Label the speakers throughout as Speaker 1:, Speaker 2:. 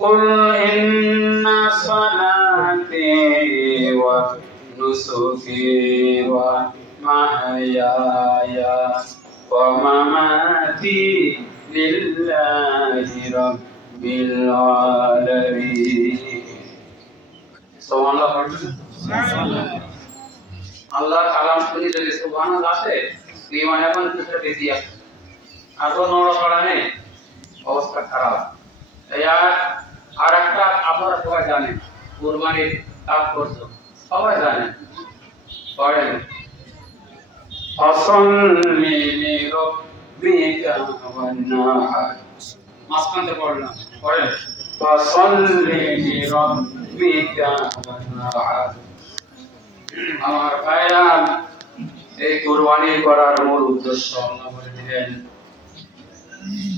Speaker 1: قل إن صلاتي ونسكي ومحياي ومماتي لله رب العالمين সুবহানাল্লাহ আল্লাহর কালাম শুনি যদি সুবহানাল্লাহ আসে ইমান এখন কিছু বেশি আছে আর তো নড়াচড়া নেই অবস্থা খারাপ এই আর আর একটা আপনারা সবাই জানেন কুরবানির তাৎপর্য সবাই জানেন। পড়েন ফসল্লি লিরব্বিকা ওয়ান্নাহার মাঝখানতে পড়লাম পড়েন ফসল্লি লিরব্বিকা ওয়ান্নাহার আমার ভাইরা এই কোরবানি করার মূল উদ্দেশ্য আল্লাহ বলে দিলেন।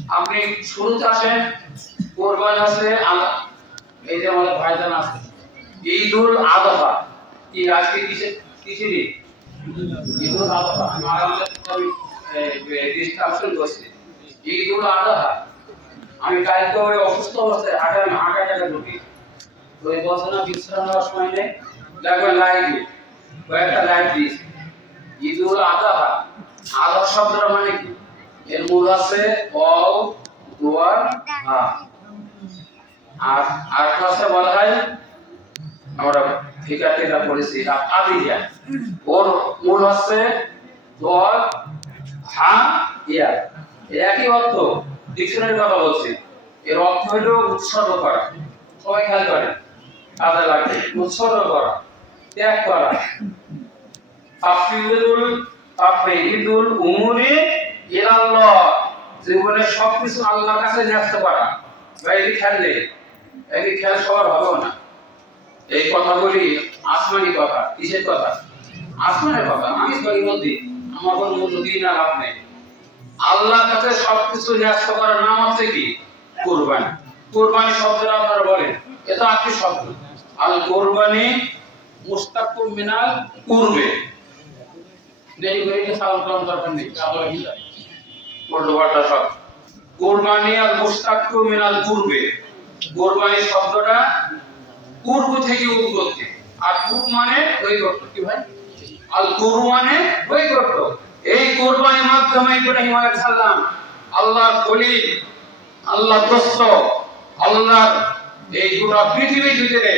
Speaker 1: আপনি শুরুতে আসেন। কোরবানি আছে আল্লাহ এই যে আমাদের ভাইজান আছে, ঈদুল আদহা। কি, আজকে কিসে কিসে দিন? ঈদুল আদহা। আমি আমাদের আমি ডিসকাশন করছি। ঈদুল আদহা। আমি কালকে ওই অসুস্থ অবস্থায় হাঁটা হাঁটা টাকা ঢুকি এই বছর না বিশ্রাম নেওয়ার সময় নেই। লাগবে লাইট কয়েকটা লাইট দিয়েছি। ঈদুল আদহা। আদহা শব্দটা মানে কি? এর মূল আছে অ দুয়ার হা আর বলা হয়, আমরা পড়েছি ওর মূল হচ্ছে হা ইয়া। একই অর্থ কথা বলছি। এর অর্থ হলো উৎসর্গ করা। সবাই খেয়াল করে কাজে লাগে উৎসর্গ করা, ত্যাগ করা। তাফিদুল তাফিদুল উমুরি ইলাল্লাহ। জীবনের সবকিছু আল্লাহর কাছে ন্যস্ত করা। বা এই এই খেয়াল সবার হবেও না। এই কথাগুলি আসমানি কথা, কিসের কথা? আসমানের কথা আমি তো মধ্যে। আমার কোনো মূল্য দিই না লাভ নেই। আল্লাহর কাছে সবকিছু ন্যস্ত করার নাম হচ্ছে কি? কোরবানি। কোরবানি শব্দটা আপনারা বলেন। এটা আপনি শব্দ। আল কোরবানি মুস্তাকুম মিনাল পূর্বে দেরি করে কি সালাম কালাম দরকার নেই। আল্লাহ কি উল্টো পাল্টা সব। কোরবানি আর মুস্তাকু মিনাল কোরবানি শব্দটা পূর্ব থেকে উৎপত্তি আর পূর্ব মানে ওই কি ভাই? আল কুরু মানে ওই এই কোরবানির মাধ্যমে ইব্রাহিম আলাইহিস সালাম আল্লাহর খলিল আল্লাহ দোস্ত, আল্লাহর এই গোটা পৃথিবীর ভিতরে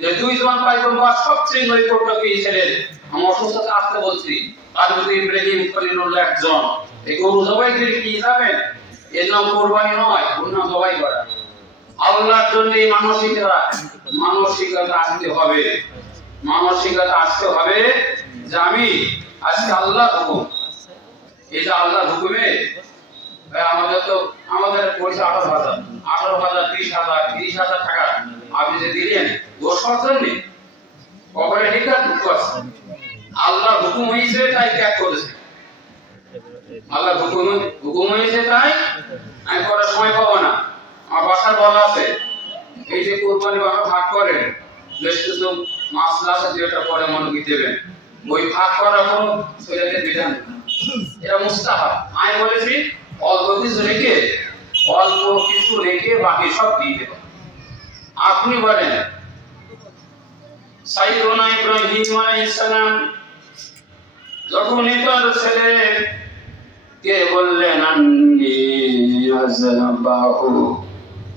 Speaker 1: যে দুইজন পয়গম্বর সবচেয়ে নৈকট্য পেয়েছিলেন আমি অসুস্থতা আসতে বলছি। তার মধ্যে ইব্রাহিম খলিলুল্লাহ একজন, এই গরু জবাই করে কি যাবেন এর নাম কোরবানি নয় নাম জবাই করা। আল্লাহর জন্য মানসিকতা মানসিকতা আসতে হবে। মানসিকতা আসতে হবে যে আমি আজকে আল্লাহর হুকুম। এই যে আল্লাহর হুকুমে আমাদের তো, আমাদের পয়সা আঠারো হাজার আঠারো হাজার, বিশ হাজার তিরিশ হাজার টাকা। আপনি যে দিলেন করছেন নি? কখনো ঠিক দুঃখ আছে? আল্লাহ হুকুম হয়েছে তাই ত্যাগ করেছে। আল্লাহ হুকুম হুকুম হয়েছে তাই আমি করার সময় পাবো না আমার বাসার বলা আছে এই যে কোরবানি বাবা ভাগ করেন বেশ কিছু মাসলা আছে যেটা পরে দেবেন। ওই ভাগ করার কোনো শরীরের বিধান। এটা মুস্তাহাব। আমি বলেছি অল্প কিছু রেখে, অল্প কিছু রেখে বাকি সব দিয়ে দেব। আপনি বলেন, সাইদুনা ইব্রাহিম আলাইহিস সালাম যখনই তার ছেলে কে বললেন, আন্নি আযবাহু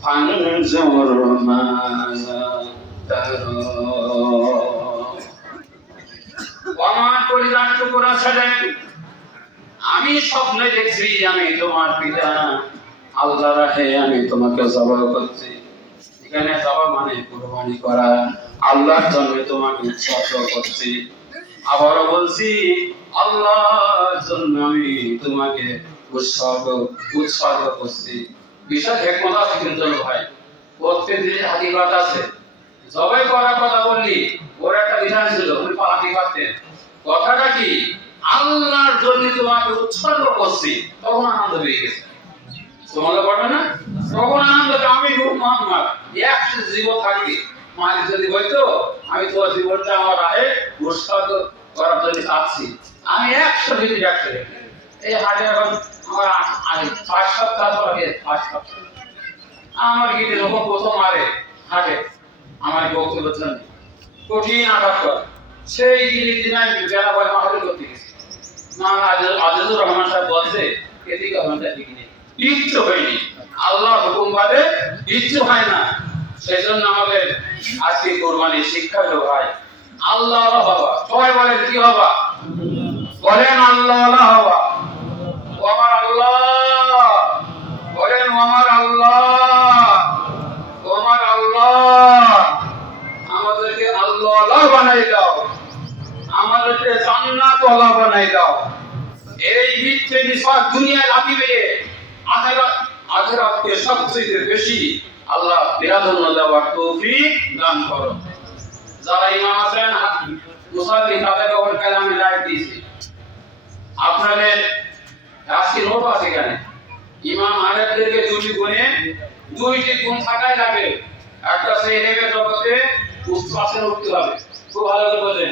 Speaker 1: ফানজুর মাযা তারা। পরিবার টুকরা আমি স্বপ্নে দেখছি, আমি তোমার পিতা। আল্লাহ রাহে আমি তোমাকে জবাব করছি। এখানে জবাব মানে কুরবানি করা। আল্লাহর জন্য তোমাকে উৎসর্গ করছি। আবারও বলছি, আল্লাহর জন্য আমি তোমাকে উৎসর্গ উৎসর্গ করছি। বিশাল হেকমত আছে কিন্তু ভাই? প্রত্যেক দিনে হাকিকত আছে। জবাই করার কথা বললি, ওর একটা বিধান ছিল, উনি পালাতে পারতেন। কথাটা কি? আল্লাহর জন্য তোমাকে উৎসর্গ করছি, তখন আনন্দ পেয়ে গেছে। তোমাদের পড়বে না? তখন আনন্দ আমি রূপ মোহাম্মদ, একশো জীব থাকি মালিক যদি বলতো, আমি তোমার জীবনটা আমার রাহে উৎসর্গ করার জন্য চাচ্ছি। আমি একশো দিন একশো এই হাটে এখন আমার পাঁচ সপ্তাহ পরে পাঁচ সপ্তাহ। আমার গিটে যখন প্রথম মারে হাটে, আমার বক্তব্য জন্য কঠিন আঘাত করে। সেই নাই করতে গেছে। আজিজুর রহমান সাহেব বলছে, এদিকে আমাদের ঠিক নেই ইচ্ছে হয়নি। আল্লাহ হুকুম বাদে ইচ্ছে হয় না। সেই জন্য আমাদের আজকে কোরবানি শিক্ষা হলো ভাই আল্লাহ হবা সবাই বলেন, কি হবা বলেন, আল্লাহ হবা ও আমার আল্লাহ বলেন ও আমার আল্লাহ ও আমার আল্লাহ আমাদেরকে আল্লাহ বানাই দাও আমাদেরকে জান্নাত ওয়ালা বানাই দাও। এই ভিত্তি নিসব দুনিয়া রাখিবে আখেরাত আখেরাতকে সবচেয়ে বেশি আল্লাহ প্রাধান্য দেওয়ার তৌফিক দান করো। যারা ইমাম আছেন, মুসাল্লি তাদের ওপর কালামে রায় দিয়েছি। আপনাদের আজকে নোট আছে এখানে। ইমাম আলেমদেরকে দুটি গুণে দুইটি গুণ থাকাই লাগে। একটা সেই নেবে জগতে উচ্ছ্বাসে উঠতে হবে। খুব ভালো করে বোঝেন।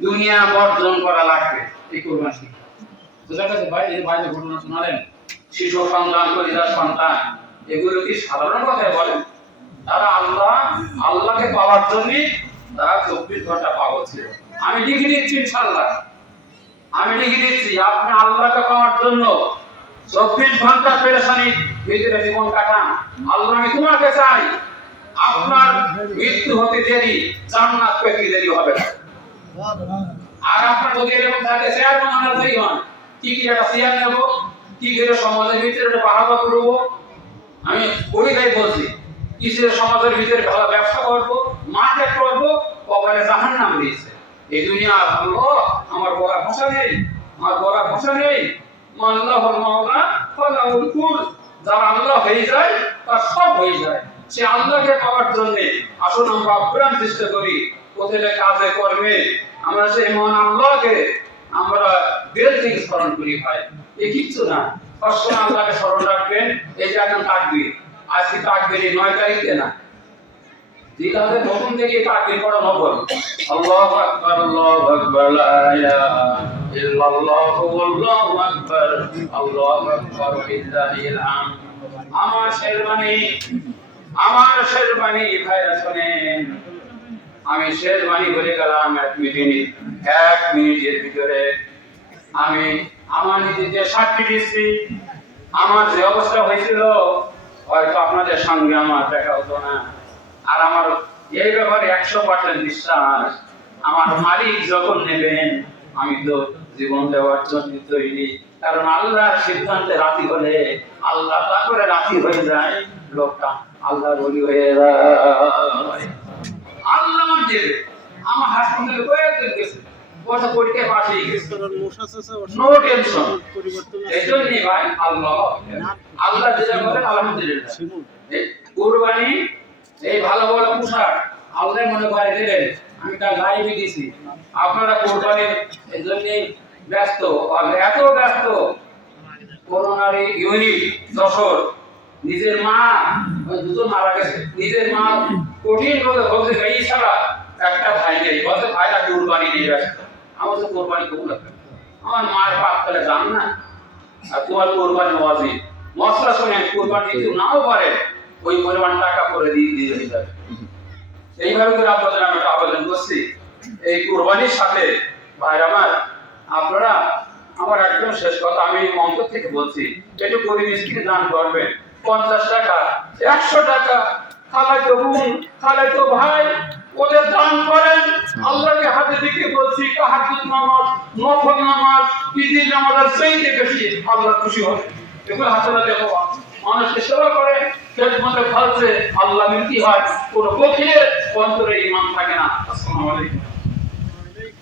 Speaker 1: দুনিয়া বর্জন করা লাগবে। এই গেছে ভাই? যে ঘটনা শোনালেন। শিশু সন্তান কলিদার সন্তান, এগুলো কি সাধারণ কথায় বলেন? তারা আল্লাহ, আল্লাহকে পাওয়ার জন্য তারা চব্বিশ ঘণ্টা পাগল ছিল। আমি লিখে দিচ্ছি ইনশাল্লাহ আমি লিখে দিচ্ছি আপনি আল্লাহকে পাওয়ার জন্য চব্বিশ ঘণ্টা পেরেশানি ভিতরে জীবন কাটান। আল্লাহ, আমি তোমাকে চাই, আপনার মৃত্যু হতে দেরি, জান্নাত পেতে দেরি হবে আর আপনার যদি এরকম থাকে, শেয়ার বানানোর দেরি হন। কি কি একটা শেয়ার নেব, কি করে সমাজের ভিতরে একটা বাড়াবা করব? আমি পরিযায়ী বলছি কিসের সমাজের ভিতরে ভালো ব্যবসা করব মার্কেট করব, কপালে জাহান নাম দিয়েছে। এই দুনিয়া ভালো, আমার বড় ভাষা নেই, আমার বড় ভাষা নেই। মাল্লাহ মাওলা ফালাউল কুল, যার আল্লাহ হয়ে যায়, তার সব হয়ে যায়। সে আল্লাহকে পাওয়ার জন্য আসুন আমরা আপ্রাণ চেষ্টা করি, কোথায় কাজে কর্মে আমরা সেই মহান আল্লাহকে আমরা দিল থেকে স্মরণ করি ভাই। এ কিচ্ছু না, সবসময় আল্লাহকে স্মরণ রাখবেন, এই যে এখন তাকবির, আজকে তাকবির নয় তারিখে না আমার আমার আমি শেরবানি বলে গেলাম এক মিনিট, এক মিনিটের ভিতরে। আমি আমার নিজেকে সাক্ষী দিচ্ছি আমার যে অবস্থা হয়েছিল, হয়তো আপনাদের সঙ্গে আমার দেখা হতো না। আর আমার এই ব্যাপারে একশো পার্সেন্ট বিশ্বাস। আমার মালিক যখন নেবেন, আমি তো জীবন দেওয়ার জন্য তৈরি। কারণ আল্লাহর সিদ্ধান্তে রাজি হলে আল্লাহ তারপরে রাজি হয়ে যায়। লোকটা আল্লাহ বলি হয়ে যায়। আল্লাহ দেবে আমার হাসপাতালে কয়েকজন গেছে। আল্লাহ। আল্লাহ যেটা বলেন আলহামদুলিল্লাহ। কুরবানি এই ভালো ভালো পোশাক আল্লাহ মনে করে দিলেন আমি তার লাইভে দিছি। আপনারা কোরবানির এই জন্যই ব্যস্ত, আর এত ব্যস্ত। করোনার এই ইউনিট যশোর, নিজের মা দুটো মারা গেছে। নিজের মা কঠিন ভাবে বলছে এই ছাড়া একটা ভাই নেই, বলছে, ভাইরা কোরবানি নিয়ে ব্যস্ত। আমার তো কোরবানি কবুল আমার মার পাপ ফেলে জান না। আর তোমার কোরবানি ওয়াজিব মশলা শুনে কোরবানি নাও পারে। ওই পরিমাণ টাকা করে দিয়ে দিয়ে হবে এইভাবে করে আপনাদের আমি আবেদন করছি। এই কোরবানির সাথে, ভাই আমার, আপনারা, আমার একদম শেষ কথা, আমি অন্তর থেকে বলছি, একটু গরিব মিষ্টিকে দান করবেন? পঞ্চাশ টাকা, একশো টাকা খালাই তো বোন খালাই তো ভাই, ওদের দান করেন। আল্লাহকে হাতে দিকে বলছি তাহাজুদ নামাজ, নফল নামাজ, ঈদের নামাজের চাইতে বেশি আল্লাহ খুশি হবে এগুলো হাসনা দেখো মানুষকে সেবা করে মধ্যে ফলছে আল্লাহ মিলতি হয়। কোনো কঠিনের অন্তরে ইমান থাকে না। আসসালামু আলাইকুম।